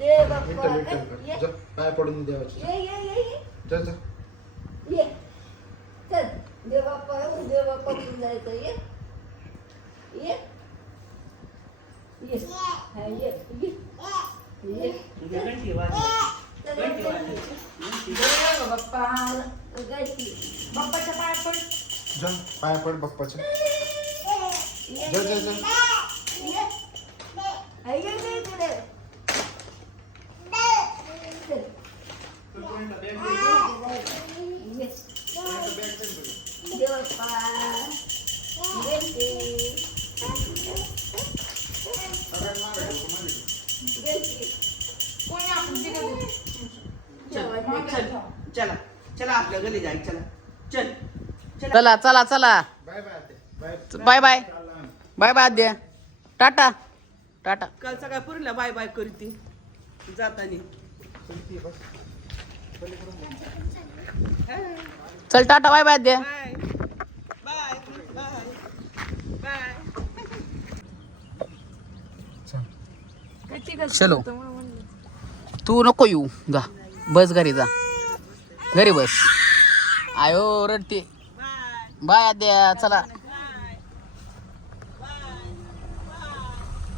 देव बाप्पा विठ्ठल विठ्ठल कर. जा, पाय पडून देवाची. ये ये ये ये जा जा. ये चल देव बाप्पा कुठून जायचं ये ये ये हा ये ये ये बाप्पा बाप्पाच्या पाय पड जा पाय पड बाप्पाच्या. जा जा जा. ये आई ये ये इकडे चला चला आपल्या घरी जाय. चला चल चला चला चला. बाय बाय आते. Bye bye bye bye bye Aadya. Tata tata. काल सकाळ पुरीला बाय बाय करती जातानी. चल tata bye bye Aadya. Bye bye bye bye. चलो तू नको येऊ जा. बस घरी जा. घरी बस. आयो रडते. बाय आद्या. चला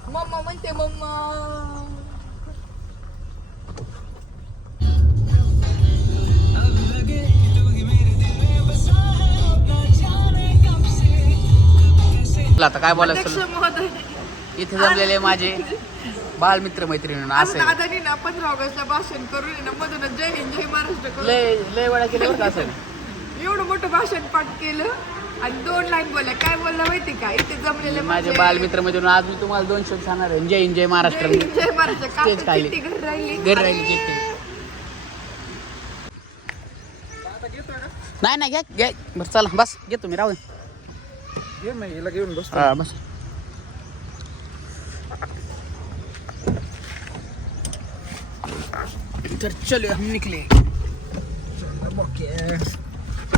मम्मा म्हणते मम्मा. आता काय बोलायचं. इथे जमलेले माझे बालमित्र मैत्रिणी असे दादानी ना 15 ऑगस्टला भाषण करून ना मधून जय हिंद जय महाराष्ट्र करून लय लय वेळा केलं बरं का असं. एवढं मोठं भाषण पाठ केलं आणि 2 लाईन बोलल्या. काय बोलला माहिती का इथे जमलेले माझे बालमित्र मैत्रिणी आज मी तुम्हाला 2 शब्द सांगणार आहे. जय हिंद जय महाराष्ट्र. जय हिंद जय महाराष्ट्र. तेच खाल्ले. किती घर राहिली घरी राहिली चिठ्ठी. नाही नाही घ्या घ्या. बरं चला बस घेतो मी. राहू दे. ये मी हिला घेऊन बसतो. हा बस. तर चलो हम निकले.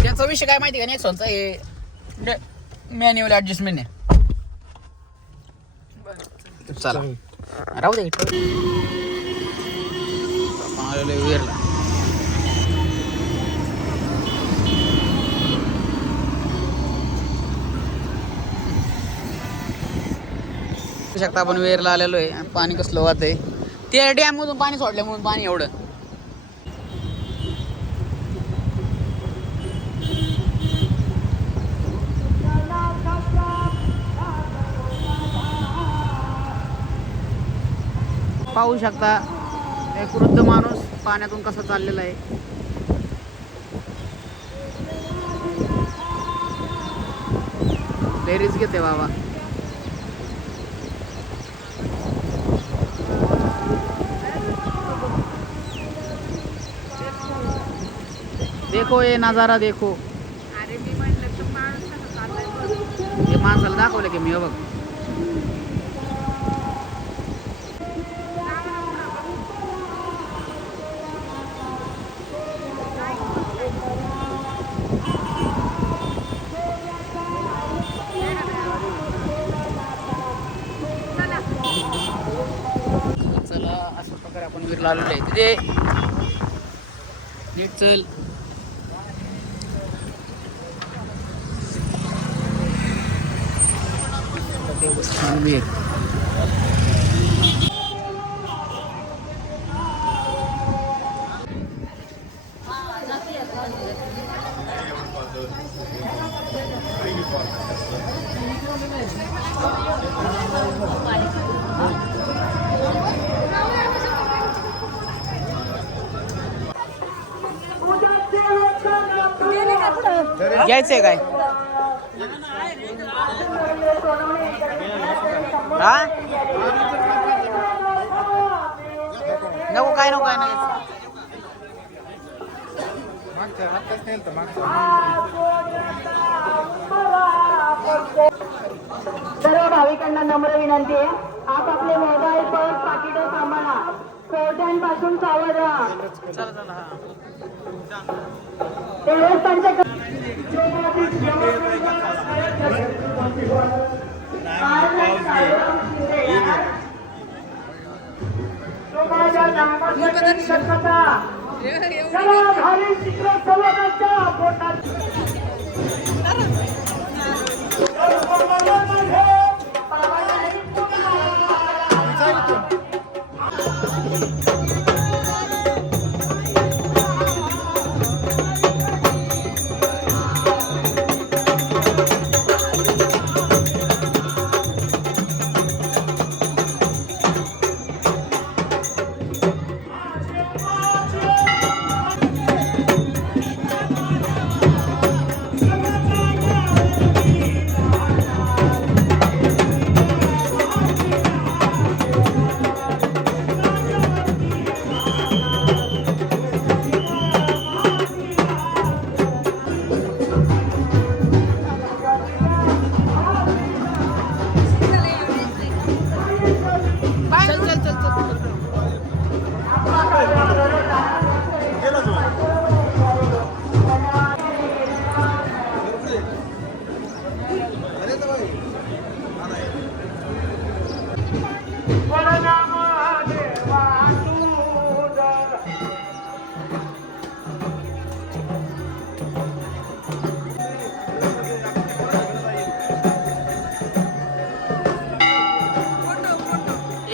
त्याचा विषय काय माहिती का नेक्सॉनचा हे मॅन्युअल ऍडजस्टमेंट आहे. चला राहू दे. वेरला शकता आपण वेरला आलेलो आहे. पाणी कसलं वाहत आहे. ते डॅम मधून पाणी सोडलं म्हणून पाणी एवढं. पाहू शकता एक वृद्ध माणूस पाण्यातून कसा चाललेला आहे. लहरीच घेते बाबा. देखो ये नजारा देखो. अरे मी म्हणलं तू माणूस कसा चाललाय बघ. हे माणसाला दाखवलं की मी हे बघ. चला अशा प्रकारे आपण वीरला आलेलो आहे. तिथे नीट चल. घ्यायचंय काय. हा नको काय नको काय नाही. मागच्या हातच नाही तर मागच्या. सर्व भाविकांना नम्र विनंती आहे. आपापले मोबाईल पर्स पाकिट सांभाळा. चोरट्यांपासून सावध राहा. चला चला. देवस्थानच्या माझ्या नामाची कथा चला भारी शिखर सवाराच्या पोटात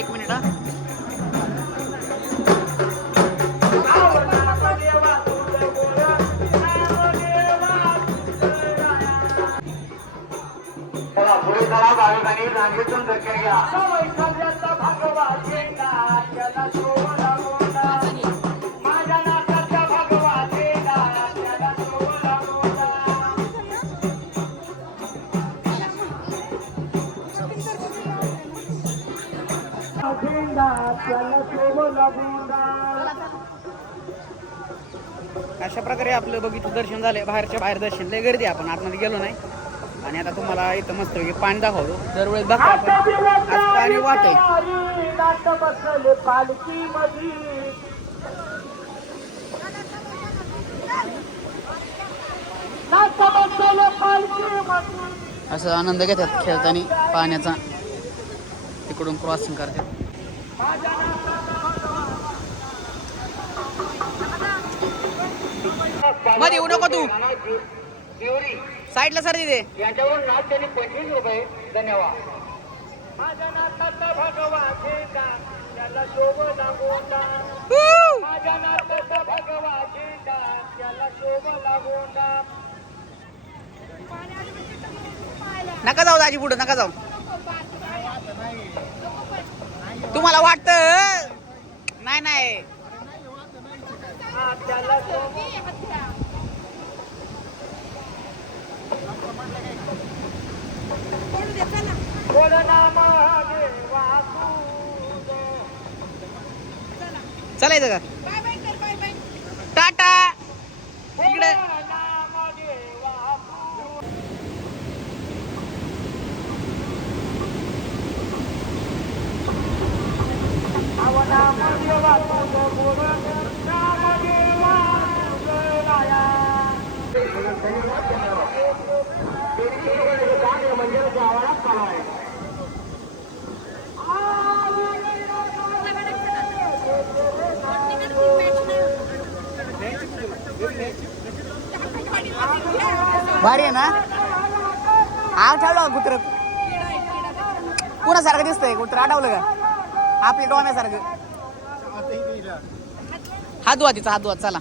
एक मिनिट हा. चला पुढे चला भाविकांनी रांगेतून दर्शन घ्या वैशाल्याचा भागवा झेंडा त्याला शोभला गोंडा माझ्या नाकाचा भागवा झेंडा त्याला शोभला गोंडा झेंडा त्याला शोभला गोंडा. अशा प्रकारे आपलं बघितलं दर्शन झालंय. बाहेरच्या बाहेर दर्शन लय गर्दी आहे. आपण आतमध्ये गेलो नाही. आणि आता तुम्हाला इथं मस्त पाणी दाखवतो. दरवेळेस बघा आपण आज पाणी वाहतंय. असं आनंद घेतात खेळताना पाण्याचा. तिकडून क्रॉसिंग करतात. मध्ये येऊ नको तू. साईडला सर तिथे. याच्यावरून नाच त्यांनी 25 रुपये. धन्यवाद. माझ्या नाकाचा भगवा झेंडा त्याला शोभला गोंडा माझ्या नाकाचा भगवा झेंडा त्याला शोभला गोंडा. नका जाऊ दाजी पुढे नका जाऊ. तुम्हाला वाटतं नाही नाही. त्याला चालायचं का टाटा इकडे. भारी आहे ना. आव ठेवलं कुत्र कुणासारखं दिसतंय. कुत्र आठवलं का आपली डोम्यासारखं. हात धुवा तिचा हात धुवा. चला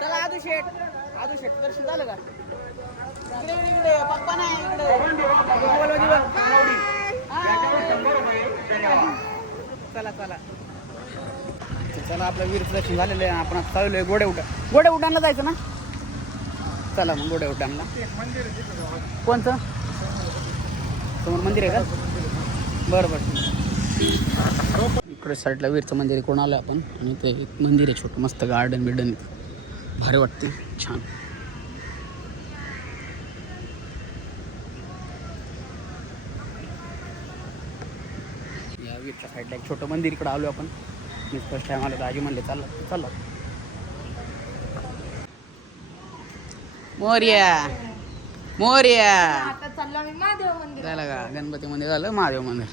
चला आदू शेठ दर्शन झालं का. इकडे इकडे पप्पा नाही इकडे. चला चला चला आपलं वीर दर्शन झालेलं आहे. आपण आता चाललोय गोड्या उड्डाणला जायचं ना. चला मग गोड्या उड्डाणला. कोणतं समोर मंदिर आहे का. बरं बरं. इकडे साईडला वीरचं मंदिर कोण आलं आपण. आणि ते एक मंदिर आहे छोटं मस्त. गार्डन बिर्डन भारी वाटते छान. या वीरच्या साईडला एक छोटं मंदिर इकडं आलो आपण. मी फर्स्ट टाइम आलो तर आजी म्हणले चाललं मोर्या आता चाललो आम्ही महादेव मंदिर. झालं का गणपती मंदिर झालं महादेव मंदिर.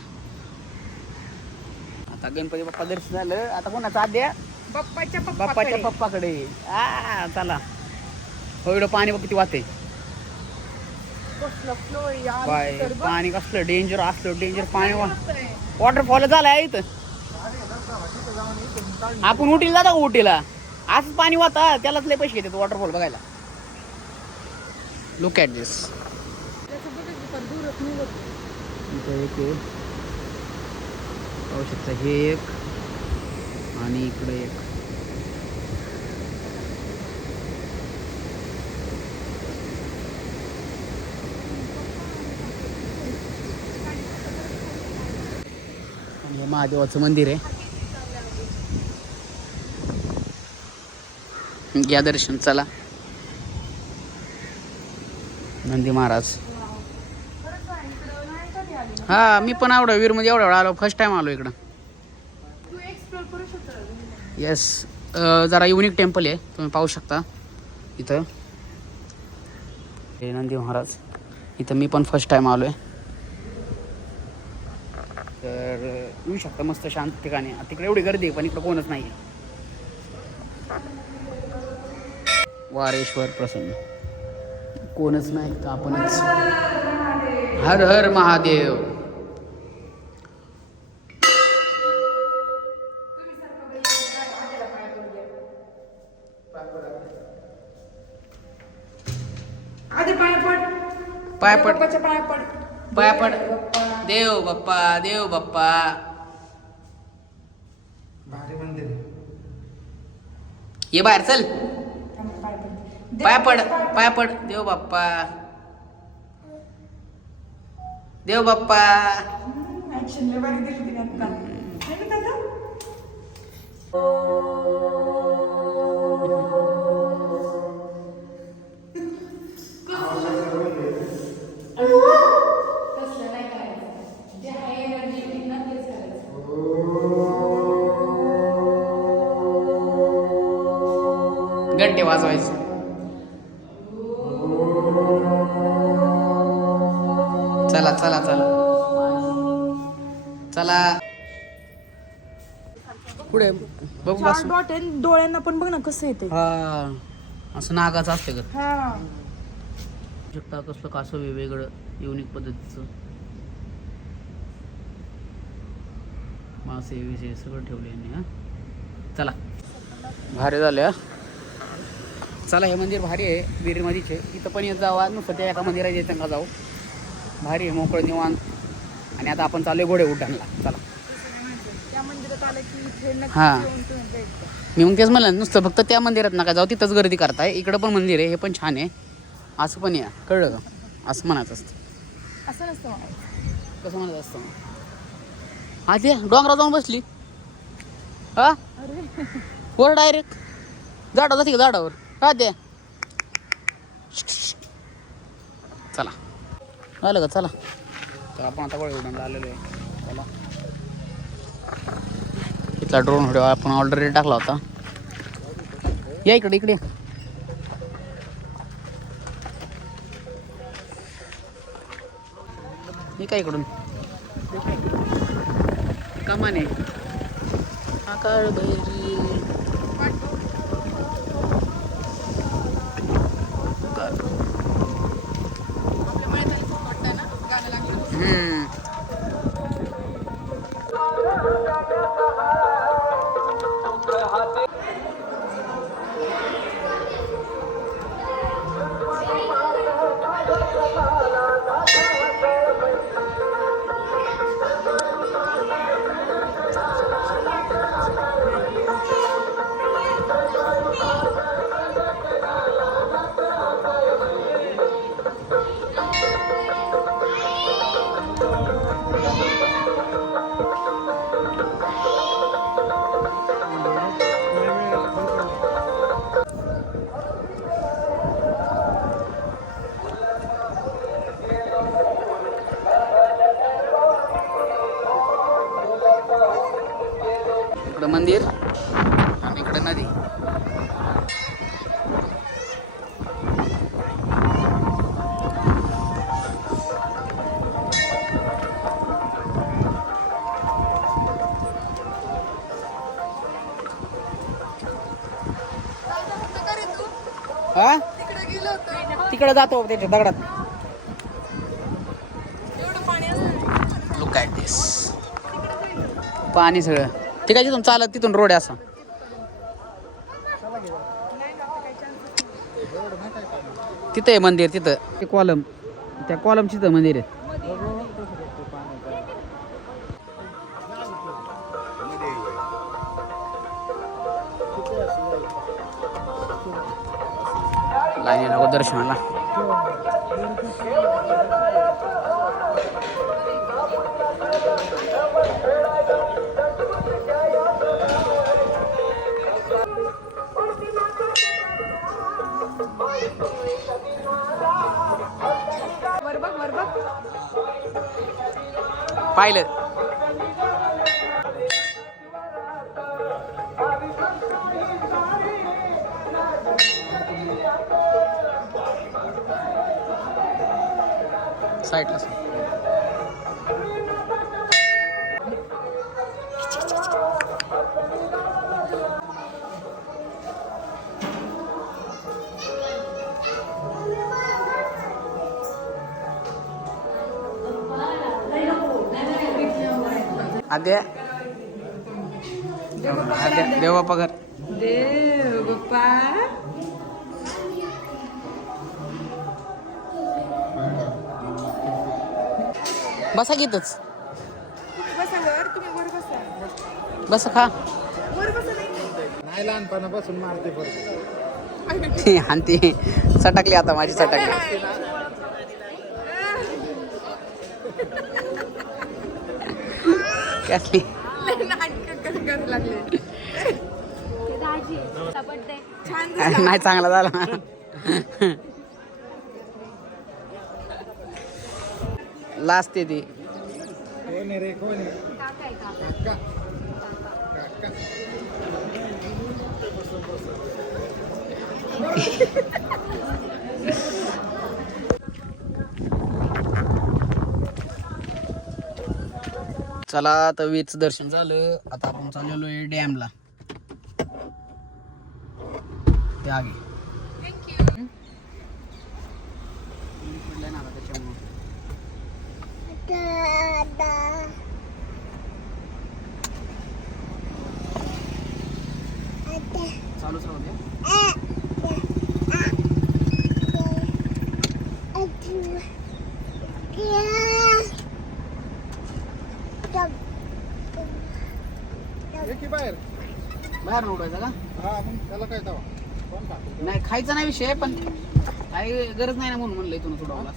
आता गणपती बाप्पा दर्शन झालं. आता कोणाचा आद्या बाप्पाच्या बाप्पाच्या पप्पाकडे. चला एवढं पाणी बघ किती वाहते. कसलं flow आहे यार. बाय तर बघ. पाणी कसलं डेंजर असलं डेंजर पाणी वॉटरफॉल झालाय इथं. आपण उटीला जातो का उटीला असंच पाणी वाहता त्यालाच लय पैसे घेतात वॉटरफॉल बघायला. लुक ॲट दिस. इथं एक आहे पाहू शकता हे एक आणि इकडे एक. आणि हे महादेवाचं मंदिर आहे. घ्या दर्शन. चला नंदी महाराज. हा मी पण आवडं वीरमध्ये एवढ्या वेळा आलो. फर्स्ट टाइम आलो इकडं. तू एक्सप्लोर करू शकतो. येस जरा युनिक टेम्पल आहे तुम्ही पाहू शकता इथं. हे नंदी महाराज इथं मी पण फर्स्ट टाइम आलो आहे. तर येऊ शकता मस्त शांत ठिकाणी. तिकडे एवढी गर्दी आहे पण इकडं कोणच नाही. वारेश्वर प्रसन्न कोणच नाही तर आपणच. हर हर महादेव. आधी पाय पड. पाय पड बाप्पाच्या पाय पड. पाय पड. देव बाप्पा देव बाप्पा. भारी मंदिर आहे. ये बाहेर चल. पाय पड. पाय पड देव बाप्पा देव बाप्पा. ऍक्शन लय भारी दिली तिने आता. नाही का दादा? तसलं नाही करायचं. जे आहे एनर्जी ना तेच करायचं. घंटे वाजवायचे. चला चला चला चला पुढे बघू बस. चार डॉट आहे डोळ्यांना पण बघ ना कसं येते. हा असं नागाचं असते का हा शकता. कसलं कासव वेगवेगळं युनिक पद्धतीचं. मासे विसे सगळं ठेवले यांनी. हा चला भारी झालं. चला हे मंदिर भारी आहे वीरमधीचे. इथं पण येत जावा नुसतं त्या एका मंदिरात येतं का जाऊ. भारी आहे मोकळं निवांत. आणि आता आपण चालू आहे घोडे उड्डाणला. चला त्या मंदिरात आलं की इथे हा. नक्की येऊन तुम्ही भेटता. मी मग तेच म्हणलं नुसतं फक्त त्या मंदिरात नका जाऊ तिथंच गर्दी करताय. इकडं पण मंदिर आहे हे पण छान आहे. असं पण या कळलं का असं म्हणायचं असतं. असं नसतं म्हणायचं. कसं म्हणायचं असतं हा ते डोंगरावर जाऊन बसली. हा वर डायरेक्ट झाडावर जाते का झाडावर. हा ते चला आलं का. चला तर आपण आता गोळे उडायला आलेलो आहे. चला इथला ड्रोन व्हिडिओ आपण ऑलरेडी टाकला होता. या इकडे इकडे. हे काय इकडून कमाने आकाळ बैरी. मंदिर आणि इकडे नदी. हा तिकडे जातो त्याच्या दगडात. लुक ॲट दिस. पाणी सगळं ठीक आहे. तिथून चालत तिथून रोड आहे असा. तिथं आहे मंदिर. तिथं ते कॉलम, त्या कॉलमची तिथं मंदिर आहे. लाईनी नको दर्शनाला. वर बघ. पाहिलं. साईडला आद्या देव बाप्पा घर. देव बाप्पा. बसा घेतच. बसा वर. तुम्ही वर बसा. बस खा. वर बसा. नाही लहानपणापासून मारते परत. आणि ती सटकली आता माझी सटकली. कसली करू लागले. छान नाही चांगला झाला. लास्ट ती कोण आहे रे कोण आहे? काका. काका. चला आता वीरचं दर्शन झालं. आता आपण चाललेलो आहे डॅमला. आगे चालूच राहू दे. बाहेर बाहेर उडायचा का? हा मग त्याला काय तवा कोण टाकतो? नाही खायचा नाही विषय, पण काही गरज नाही ना म्हणून म्हणलं इथून उडवला.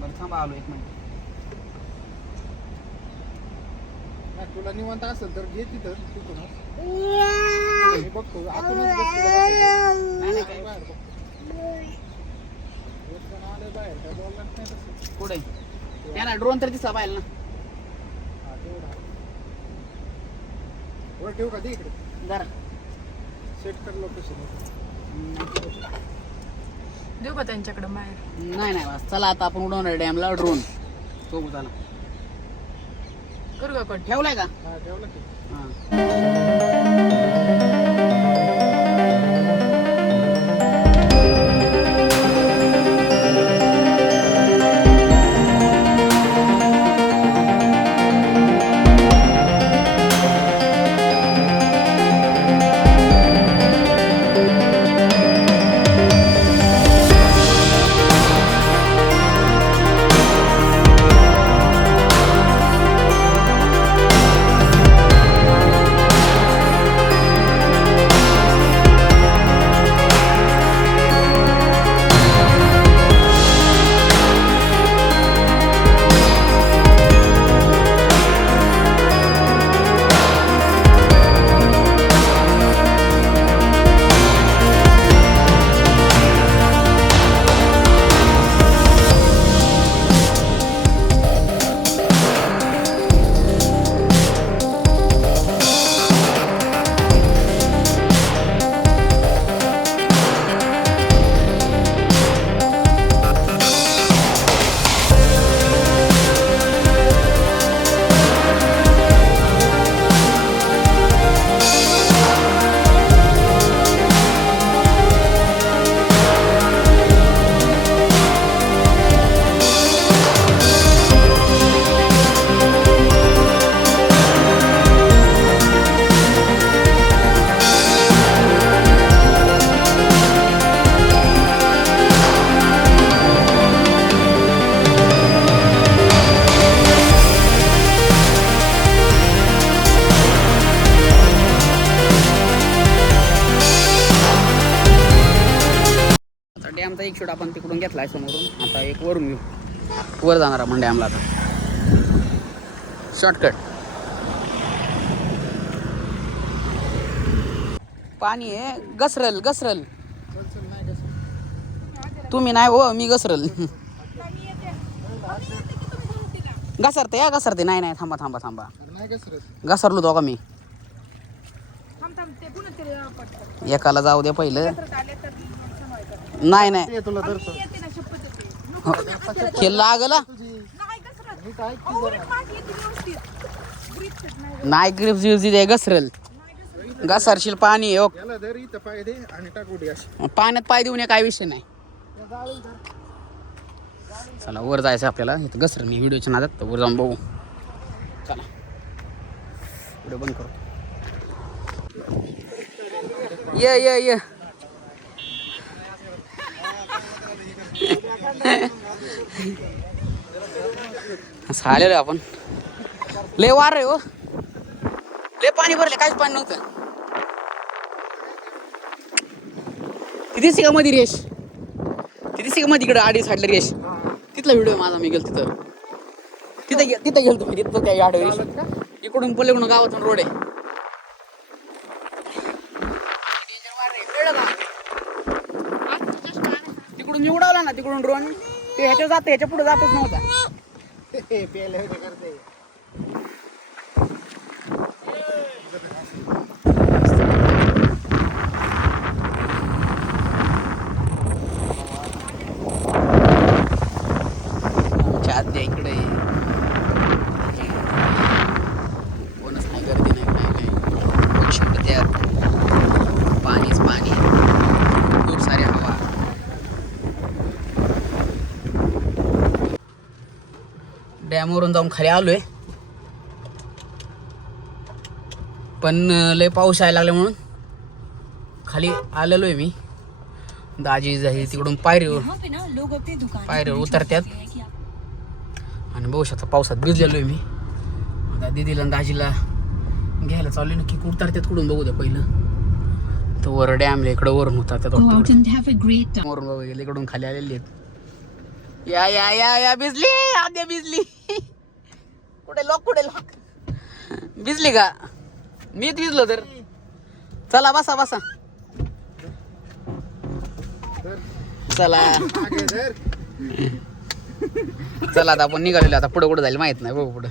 बरं थांबा आलो 1 मिनिट. नाही, तुला निवांत असेल तर घे तिथं तिथूनच. मी बघतो आतूनच बघतो. नाही नाही काही बाहेर बघतो. एक जण आले बाहेर काय बोलणार नाही तसं. पुढे त्याला ड्रोन तर दिसला पाहिजे ना. हा, तेवढं आहे. वर ठेवू का ते इकडे जरा सेट कर लोकेशन. देऊ का त्यांच्याकडे बाहेर? नाही नाही बस चला आता आपण उडवणार डॅमला ड्रोन. तो चला करू का कट? ठेवलाय का? हा ठेवलं की. हां डॅमचा एक शूट आपण तिकडून घेतलाय समोरून. आता एक वरून घेऊ. वर जाणार आपण डॅमला आता. शॉर्टकट. पाणी आहे घसरल घसरल. तुम्ही नाही हो, मी घसरल. घसरते या घसरते. नाही नाही थांबा थांबा थांबा. नाही का सर? घसरलो तो का मी. एकाला जाऊ दे पहिलं. नाही नाही तुला धरतो. हे लागला नाही. ग्रिप्स यूज दे घसरल. घसरशील पाणी आहे, हो. याला धर इथं पाय दे आणि टाकू दे अशी. पाण्यात पाय देऊन काय विषय नाही. चला वर जायचं आपल्याला. इथं घसर मी व्हिडिओच्या नादात तर वर जाऊन बघू. चला व्हिडिओ बंद करू. ये ये ये. असं आलेलो आपण. लय वार आहे हो. लय पाणी भरले. काहीच पाणी नव्हतं. तिथेच का मध्ये रेश. तिथेच का मध्ये इकडे आडी साडलं रेश. तिथला व्हिडिओ माझा मी गेलो तिथं. तिथं गेलो मी. तिथं त्या आड रेश. इकडून पलीकडून गावातून रोड आहे. तिकडून मी उडावला ना तिकडून ड्रोन. ते ह्याच्या जाते ह्याच्या पुढे जातच नव्हता. प्यायला हे करते. आमच्या इकडे कोणच नाही, गर्दी नाही, काय नाही. बघू शकतो त्यात पाणीच पाणी. खूप सारी हवा. डॅमवरून जाऊन खाली आलोय, पण लय पाऊस यायला लागला म्हणून खाली आलेलो आहे मी. दाजी जाई तिकडून पायरीवर उतरत्यात आणि बघू शकता पावसात भिजलेलो आहे मी. आता दीदीला आणि दाजीला घ्यायला चालू नक्की उतरत्यात कुठून बघू द्या पहिलं. तर वर डॅमला इकडं वरून होता त्यात वरून बघू गेले. इकडून खाली आलेली आहेत. या या या या भिजली. आद्या भिजली. कुठे लॉक भिजली का. मीच भिजलो तर. चला बसा बसा. चला मागे धर. चला आता आपण निघालेलो. आता पुढे कुठं जाईल माहित नाही. बघू पुढं.